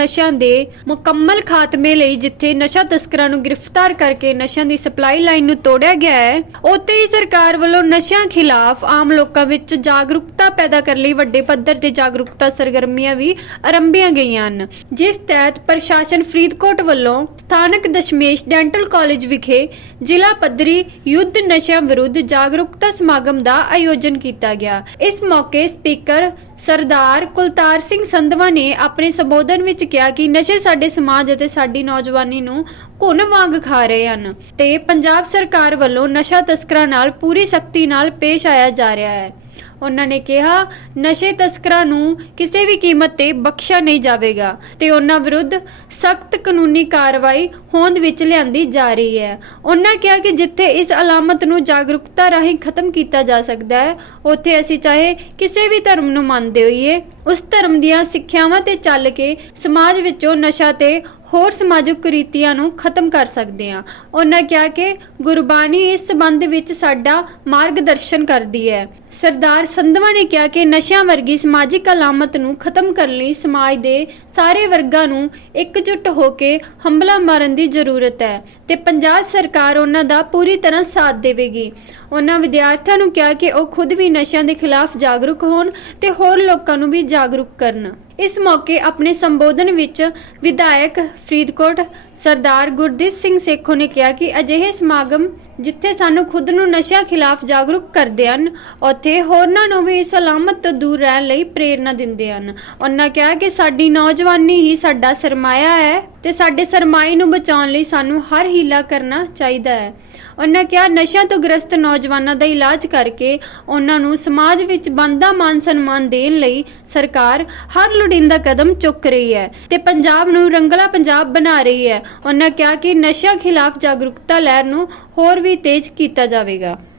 ਨਸ਼ਿਆਂ ਦੇ ਮੁਕੰਮਲ ਖਾਤਮੇ ਲਈ ਜਿੱਥੇ ਨਸ਼ਾ ਤਸਕਰਾਂ ਨੂੰ ਗ੍ਰਿਫਤਾਰ ਕਰਕੇ ਨਸ਼ਿਆਂ ਦੀ ਸਪਲਾਈ ਲਾਈਨ ਨੂੰ ਤੋੜਿਆ ਗਿਆ ਹੈ, ਉੱਥੇ ਹੀ ਸਰਕਾਰ ਵੱਲੋਂ ਨਸ਼ਿਆਂ ਖਿਲਾਫ ਆਮ ਲੋਕਾਂ ਵਿੱਚ ਜਾਗਰੂਕਤਾ ਪੈਦਾ ਕਰਨ ਲਈ ਵੱਡੇ ਪੱਧਰ ਤੇ ਜਾਗਰੂਕਤਾ ਸਰਗਰਮੀਆਂ ਵੀ ਆਰੰਭੀਆਂ ਗਈਆਂ ਹਨ। ਜਿਸ ਤਹਿਤ ਪ੍ਰਸ਼ਾਸਨ ਫਰੀਦਕੋਟ ਵੱਲੋਂ ਸਥਾਨਕ ਦਸ਼ਮੇਸ਼ ਡੈਂਟਲ ਕਾਲਜ ਵਿਖੇ ਜ਼ਿਲ੍ਹਾ ਪੱਧਰੀ ਯੁੱਧ ਨਸ਼ਿਆਂ ਵਿਰੁੱਧ ਜਾਗਰੂਕਤਾ ਸਮਾਗਮ ਦਾ ਆਯੋਜਨ ਕੀਤਾ ਗਿਆ। ਇਸ ਮੌਕੇ ਸਪੀਕਰ ਸਰਦਾਰ ਕੁਲਤਾਰ ਸਿੰਘ ਸੰਧਵਾ ਨੇ ਆਪਣੇ ਸੰਬੋਧਨ ਵਿੱਚ ਕਿਹਾ ਕਿ ਨਸ਼ੇ ਸਾਡੇ ਸਮਾਜ ਅਤੇ ਸਾਡੀ ਨੌਜਵਾਨੀ ਨੂੰ ਘੁਣ ਵਾਂਗ ਖਾ ਰਹੇ ਹਨ ਤੇ ਪੰਜਾਬ ਸਰਕਾਰ ਵੱਲੋਂ ਨਸ਼ਾ ਤਸਕਰਾਂ ਨਾਲ ਪੂਰੀ ਸਖਤੀ ਨਾਲ ਪੇਸ਼ ਆਇਆ ਜਾ ਰਿਹਾ ਹੈ। ਉਹਨਾਂ ਨੇ ਕਿਹਾ, ਨਸ਼ੇ ਤਸਕਰਾਂ ਨੂੰ ਕਿਸੇ ਵੀ ਕੀਮਤ ਤੇ ਬਖਸ਼ਿਆ ਨਹੀਂ ਜਾਵੇਗਾ ਤੇ ਉਹਨਾਂ ਵਿਰੁੱਧ ਸਖਤ ਕਾਨੂੰਨੀ ਕਾਰਵਾਈ ਹੋਂਦ ਵਿੱਚ ਲਿਆਂਦੀ ਜਾ ਰਹੀ ਹੈ। ਉਹਨਾਂ ਕਿਹਾ ਕਿ ਜਿੱਥੇ ਇਸ ਅਲਾਮਤ ਨੂੰ ਜਾਗਰੂਕਤਾ ਰਾਹੀਂ ਖਤਮ ਕੀਤਾ ਜਾ ਸਕਦਾ ਹੈ, ਉੱਥੇ ਅਸੀਂ ਚਾਹੇ ਕਿਸੇ ਵੀ ਧਰਮ ਨੂੰ ਮੰਨਦੇ ਹੋਈਏ, ਉਸ ਧਰਮ ਦੀਆਂ ਸਿੱਖਿਆਵਾਂ ਤੇ ਚੱਲ ਕੇ ਸਮਾਜ ਵਿੱਚੋਂ ਨਸ਼ਾ ਤੇ ਹੋਰ ਸਮਾਜਿਕ ਕੁਰੀਤੀਆਂ ਨੂੰ ਖਤਮ ਕਰ ਸਕਦੇ ਹਾਂ। ਉਹਨਾਂ ਕਿਹਾ ਕਿ ਗੁਰਬਾਣੀ ਇਸ ਸੰਬੰਧ ਵਿੱਚ ਸਾਡਾ ਮਾਰਗਦਰਸ਼ਨ ਕਰਦੀ ਹੈ। ਸਰਦਾਰ ਸੰਧਵਾ ਨੇ ਕਿਹਾ ਕਿ ਨਸ਼ਿਆਂ ਵਰਗੀ ਸਮਾਜਿਕ ਅਲਾਮਤ ਨੂੰ ਖਤਮ ਕਰਨ ਲਈ ਸਮਾਜ ਦੇ ਸਾਰੇ ਵਰਗਾਂ ਨੂੰ ਇਕਜੁੱਟ ਹੋ ਕੇ ਹੰਬਲਾ ਮਾਰਨ ਦੀ ਜ਼ਰੂਰਤ ਹੈ ਤੇ ਪੰਜਾਬ ਸਰਕਾਰ ਉਹਨਾਂ ਦਾ ਪੂਰੀ ਤਰ੍ਹਾਂ ਸਾਥ ਦੇਵੇਗੀ। ਉਹਨਾਂ ਵਿਦਿਆਰਥੀਆਂ ਨੂੰ ਕਿਹਾ ਕਿ ਉਹ ਖੁਦ ਵੀ ਨਸ਼ਿਆਂ ਦੇ ਖਿਲਾਫ ਜਾਗਰੂਕ ਹੋਣ ਤੇ ਹੋਰ ਲੋਕਾਂ ਨੂੰ ਵੀ ਜਾਗਰੂਕ ਕਰਨ। ਇਸ ਮੌਕੇ ਆਪਣੇ ਸੰਬੋਧਨ ਵਿੱਚ ਵਿਧਾਇਕ ਫਰੀਦਕੋਟ ਸਰਦਾਰ ਗੁਰਦੀਪ ਸਿੰਘ ਸੇਖੋ ਨੇ ਕਿਹਾ ਕਿ ਅਜਿਹੇ ਸਮਾਗਮ ਜਿੱਥੇ ਸਾਨੂੰ ਖੁਦ ਨੂੰ ਨਸ਼ਿਆਂ ਖਿਲਾਫ ਜਾਗਰੂਕ ਕਰਦੇ ਹਨ, ਉੱਥੇ ਹੋਰਨਾਂ ਨੂੰ ਵੀ ਇਸ ਅਲਾਮਤ ਤੋਂ ਦੂਰ ਰਹਿਣ ਲਈ ਪ੍ਰੇਰਣਾ ਦਿੰਦੇ ਹਨ। ਉਹਨਾਂ ਕਿਹਾ ਕਿ ਸਾਡੀ ਨੌਜਵਾਨੀ ਹੀ ਸਾਡਾ ਸਰਮਾਇਆ ਹੈ ਤੇ ਸਾਡੇ ਸਰਮਾਏ ਨੂੰ ਬਚਾਉਣ ਲਈ ਸਾਨੂੰ ਹਰ ਹੀਲਾ ਕਰਨਾ ਚਾਹੀਦਾ ਹੈ। ਉਹਨਾਂ ਕਿਹਾ, ਨਸ਼ਿਆਂ ਤੋਂ ਗ੍ਰਸਤ ਨੌਜਵਾਨਾਂ ਦਾ ਇਲਾਜ ਕਰਕੇ ਉਹਨਾਂ ਨੂੰ ਸਮਾਜ ਵਿੱਚ ਬਣਦਾ ਮਾਨ ਸਨਮਾਨ ਦੇਣ ਲਈ ਸਰਕਾਰ ਹਰ ਲੋੜੀਂਦਾ ਕਦਮ ਚੁੱਕ ਰਹੀ ਹੈ ਤੇ ਪੰਜਾਬ ਨੂੰ ਰੰਗਲਾ ਪੰਜਾਬ ਬਣਾ ਰਹੀ ਹੈ। ਉਨ੍ਹਾਂ ਕਿਹਾ ਕਿ ਨਸ਼ਿਆਂ ਖਿਲਾਫ ਜਾਗਰੂਕਤਾ ਲਹਿਰ ਨੂੰ ਹੋਰ ਵੀ ਤੇਜ਼ ਕੀਤਾ ਜਾਵੇਗਾ।